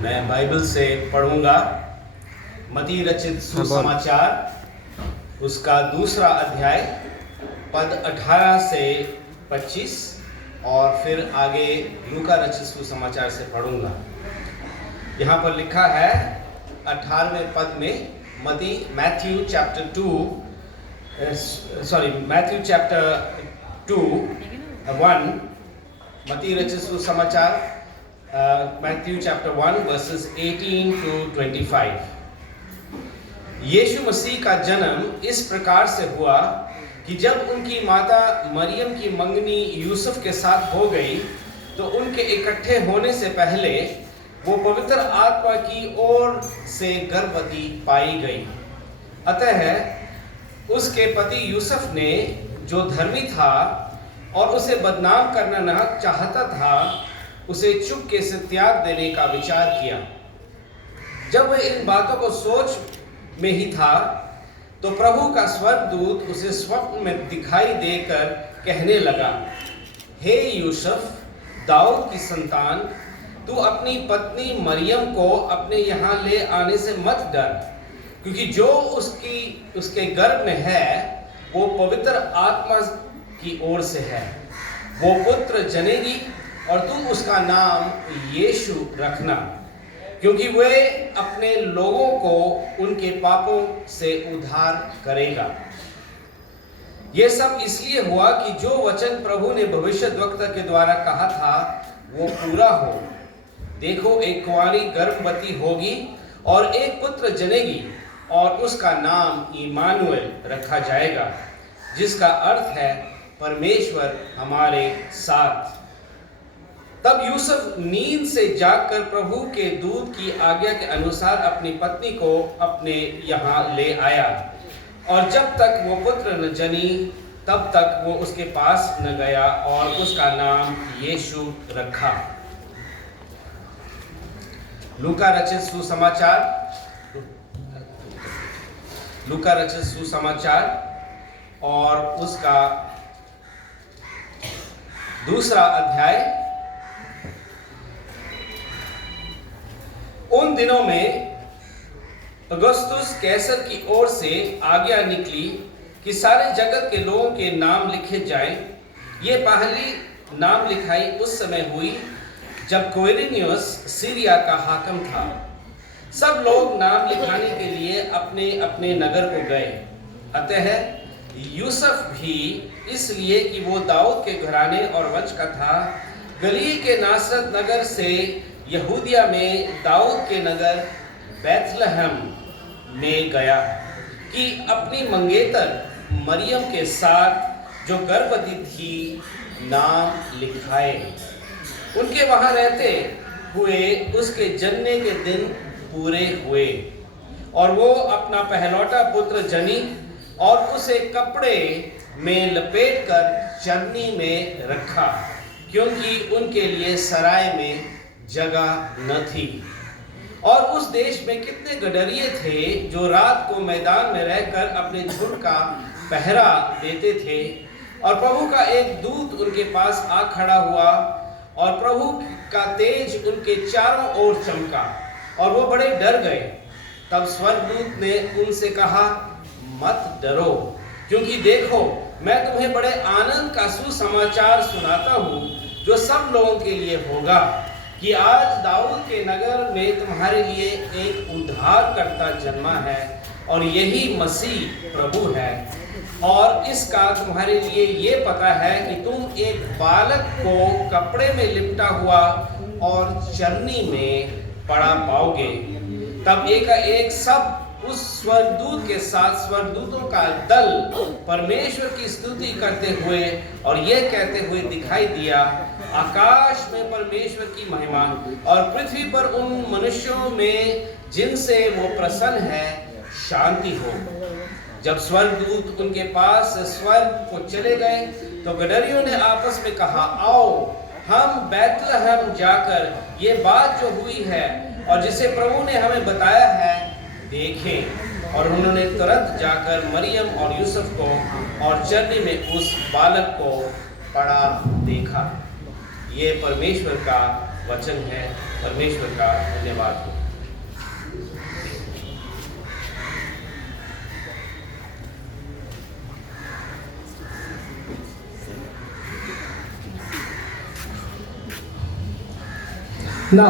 मैं बाइबल से पढ़ूंगा मत्ती रचित सुसमाचार उसका दूसरा अध्याय पद 18 से 25 और फिर आगे लूका रचित सुसमाचार से पढ़ूंगा। यहाँ पर लिखा है 18वें पद में मैथ्यू चैप्टर 1 मत्ती रचित सुसमाचार Matthew chapter 1 verses 18 to 25। यीशु मसीह का जन्म इस प्रकार से हुआ कि जब उनकी माता मरियम की मंगनी यूसुफ के साथ हो गई तो उनके इकट्ठे होने से पहले वो पवित्र आत्मा की ओर से गर्भवती पाई गई। अतः उसके पति यूसुफ ने, जो धर्मी था और उसे बदनाम करना न चाहता था, उसे चुपके से त्याग देने का विचार किया। जब वह इन बातों को सोच में ही था तो प्रभु का स्वर्गदूत उसे स्वप्न में दिखाई देकर कहने लगा, हे यूसुफ, दाऊद की संतान, तू अपनी पत्नी मरियम को अपने यहाँ ले आने से मत डर, क्योंकि जो उसके गर्भ में है वो पवित्र आत्मा की ओर से है। वो पुत्र जनेगी और तुम उसका नाम यीशु रखना, क्योंकि वह अपने लोगों को उनके पापों से उद्धार करेगा। यह सब इसलिए हुआ कि जो वचन प्रभु ने भविष्यद्वक्ता के द्वारा कहा था वो पूरा हो। देखो, एक कुंवारी गर्भवती होगी और एक पुत्र जनेगी और उसका नाम इमानुएल रखा जाएगा, जिसका अर्थ है परमेश्वर हमारे साथ। तब यूसुफ नींद से जागकर प्रभु के दूत की आज्ञा के अनुसार अपनी पत्नी को अपने यहाँ ले आया, और जब तक वो पुत्र न जनी तब तक वो उसके पास न गया और उसका नाम यीशु रखा। लूका रचित सुसमाचार और उसका दूसरा अध्याय। उन दिनों में अगस्तुस कैसर की ओर से आज्ञा निकली कि सारे जगत के लोगों के नाम लिखे जाएं। ये पहली नाम लिखाई उस समय हुई जब क्विरिनियस सीरिया का हाकिम था। सब लोग नाम लिखाने के लिए अपने अपने नगर को गए। अतः यूसुफ भी, इसलिए कि वो दाऊद के घराने और वंश का था, गलील के नासरत नगर से यहूदिया में दाऊद के नगर बैतलहम में गया कि अपनी मंगेतर मरियम के साथ, जो गर्भवती थी, नाम लिखाए। उनके वहां रहते हुए उसके जन्मे के दिन पूरे हुए और वो अपना पहलौठा पुत्र जनी और उसे कपड़े में लपेटकर चरनी में रखा, क्योंकि उनके लिए सराय में जगह न थी। और उस देश में कितने गडरिये थे जो रात को मैदान में रहकर अपने झुंड का पहरा देते थे। और प्रभु का एक दूत उनके पास आ खड़ा हुआ और प्रभु का तेज उनके चारों ओर चमका और वो बड़े डर गए। तब स्वर्गदूत ने उनसे कहा, मत डरो, क्योंकि देखो, मैं तुम्हें बड़े आनंद का सुसमाचार सुनाता हूँ, जो सब लोगों के लिए होगा, कि आज दाऊद के नगर में तुम्हारे लिए एक उद्धारकर्ता जन्मा है और यही मसीह प्रभु है। और इसका तुम्हारे लिए ये पता है कि तुम एक बालक को कपड़े में लिपटा हुआ और चरनी में पड़ा पाओगे। तब एकाएक सब उस स्वर्गदूत के साथ स्वर्गदूतों का दल परमेश्वर की स्तुति करते हुए और ये कहते हुए दिखाई दिया, आकाश में परमेश्वर की महिमा और पृथ्वी पर उन मनुष्यों में जिनसे वो प्रसन्न है शांति हो। जब स्वर्गदूत उनके पास स्वर्ग को चले गए तो गडरियों ने आपस में कहा, आओ हम बैतलहम जाकर ये बात जो हुई है और जिसे प्रभु ने हमें बताया है देखें। और उन्होंने तुरंत जाकर मरियम और यूसुफ को और चरनी में उस बालक को पड़ा देखा। ये परमेश्वर का वचन है। परमेश्वर का धन्यवाद हो।